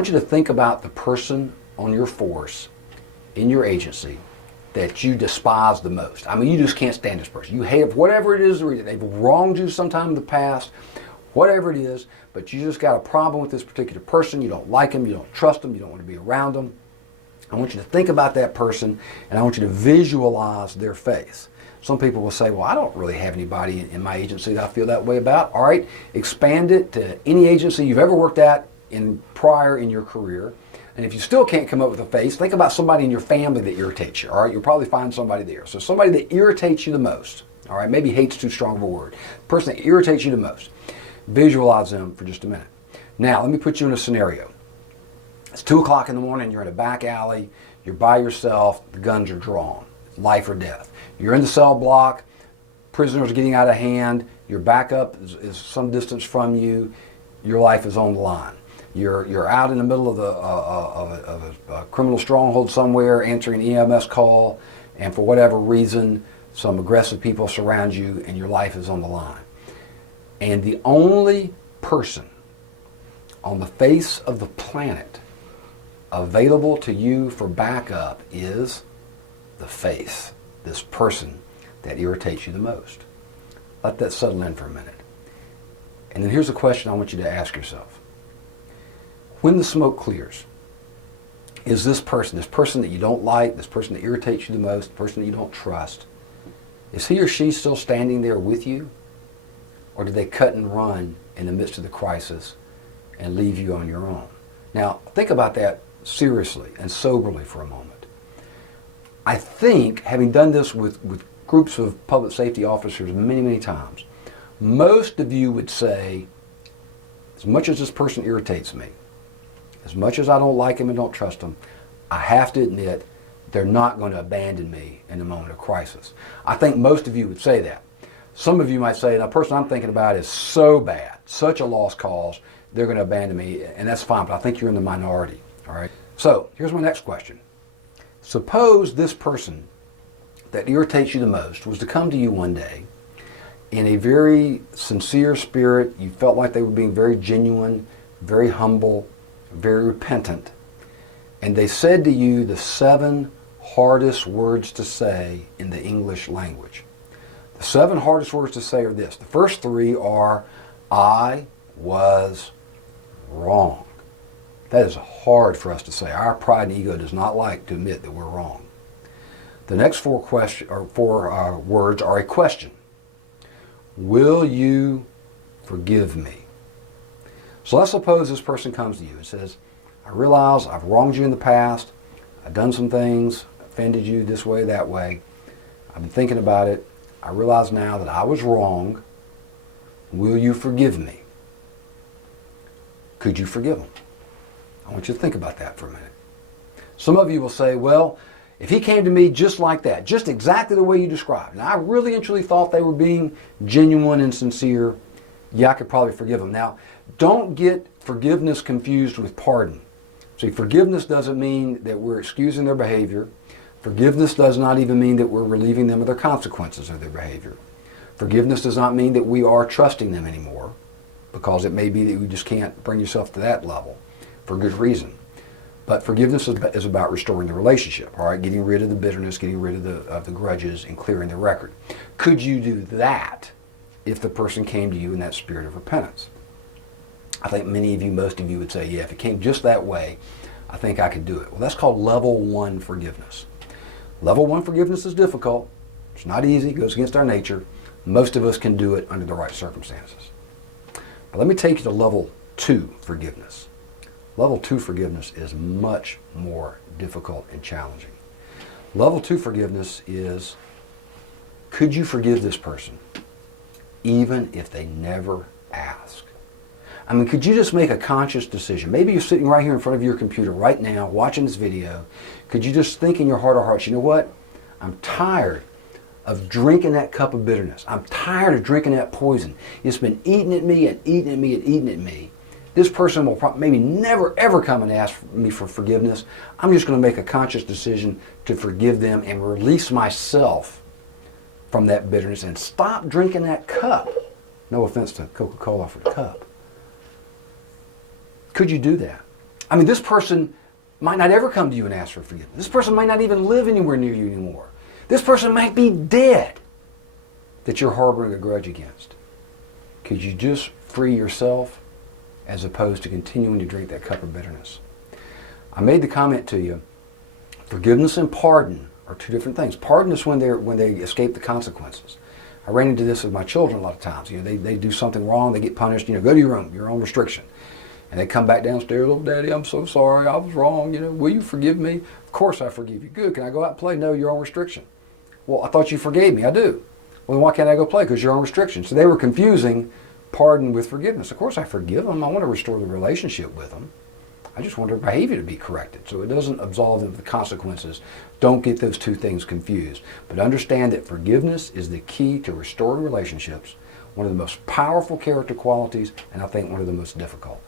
want you to think about the person on your force, in your agency, that you despise the most. I mean, you just can't stand this person. You hate whatever it is, they've wronged you sometime in the past, whatever it is, but you just got a problem with this particular person. You don't like them, you don't trust them, you don't want to be around them. I want you to think about that person, and I want you to visualize their face. Some people will say, well, I don't really have anybody in my agency that I feel that way about. All right, expand it to any agency you've ever worked at prior in your career. And if you still can't come up with a face, think about somebody in your family that irritates you. All right, you'll probably find somebody there. So somebody that irritates you the most. All right, maybe hate's too strong of a word. The person that irritates you the most. Visualize them for just a minute. Now, let me put you in a scenario. It's 2 o'clock in the morning, you're in a back alley, you're by yourself, the guns are drawn, life or death. You're in the cell block, prisoners are getting out of hand, your backup is some distance from you, your life is on the line. You're out in the middle of a criminal stronghold somewhere, answering an EMS call, and for whatever reason, some aggressive people surround you and your life is on the line. And the only person on the face of the planet available to you for backup is the face, this person that irritates you the most. Let that settle in for a minute. And then here's a question I want you to ask yourself. When the smoke clears, is this person that you don't like, this person that irritates you the most, the person that you don't trust, is he or she still standing there with you? Or did they cut and run in the midst of the crisis and leave you on your own? Now, think about that seriously and soberly for a moment. I think, having done this with groups of public safety officers many, many times, most of you would say, as much as this person irritates me, as much as I don't like him and don't trust him, I have to admit they're not going to abandon me in a moment of crisis. I think most of you would say that. Some of you might say, the person I'm thinking about is so bad, such a lost cause, they're going to abandon me, and that's fine, but I think you're in the minority. All right. So here's my next question. Suppose this person that irritates you the most was to come to you one day in a very sincere spirit. You felt like they were being very genuine, very humble, very repentant, and they said to you the 7 hardest words to say in the English language. The 7 hardest words to say are this. The first 3 are, I was wrong. That is hard for us to say. Our pride and ego does not like to admit that we're wrong. The next 4 words are a question. Will you forgive me? So let's suppose this person comes to you and says, I realize I've wronged you in the past. I've done some things, offended you this way, that way. I've been thinking about it. I realize now that I was wrong. Will you forgive me? Could you forgive him? I want you to think about that for a minute. Some of you will say, well, if he came to me just like that, just exactly the way you described, and I really and truly thought they were being genuine and sincere, yeah, I could probably forgive them. Now, don't get forgiveness confused with pardon. See, forgiveness doesn't mean that we're excusing their behavior. Forgiveness does not even mean that we're relieving them of their consequences of their behavior. Forgiveness does not mean that we are trusting them anymore, because it may be that you just can't bring yourself to that level for good reason. But forgiveness is about restoring the relationship, all right? Getting rid of the bitterness, getting rid of the grudges, and clearing the record. Could you do that if the person came to you in that spirit of repentance? I think many of you, most of you would say, yeah, if it came just that way, I think I could do it. Well, that's called level 1 forgiveness. Level 1 forgiveness is difficult. It's not easy. It goes against our nature. Most of us can do it under the right circumstances. But let me take you to level 2 forgiveness. Level 2 forgiveness is much more difficult and challenging. Level 2 forgiveness is, could you forgive this person even if they never ask? I mean, could you just make a conscious decision? Maybe you're sitting right here in front of your computer right now watching this video. Could you just think in your heart of hearts, you know what? I'm tired of drinking that cup of bitterness. I'm tired of drinking that poison. It's been eating at me and eating at me and eating at me. This person will maybe never ever come and ask me for forgiveness. I'm just going to make a conscious decision to forgive them and release myself from that bitterness and stop drinking that cup. No offense to Coca-Cola for the cup. Could you do that? I mean, this person might not ever come to you and ask for forgiveness. This person might not even live anywhere near you anymore. This person might be dead that you're harboring a grudge against. Could you just free yourself as opposed to continuing to drink that cup of bitterness? I made the comment to you, forgiveness and pardon are two different things. Pardon is when they escape the consequences. I ran into this with my children a lot of times. They do something wrong, they get punished, go to your room, your own restriction. And they come back downstairs, oh, Daddy, I'm so sorry, I was wrong, will you forgive me? Of course I forgive you. Good, can I go out and play? No, you're on restriction. Well, I thought you forgave me. I do. Well, then why can't I go play? Because you're on restriction. So they were confusing pardon with forgiveness. Of course I forgive them. I want to restore the relationship with them. I just want their behavior to be corrected so it doesn't absolve them of the consequences. Don't get those two things confused. But understand that forgiveness is the key to restoring relationships, one of the most powerful character qualities, and I think one of the most difficult.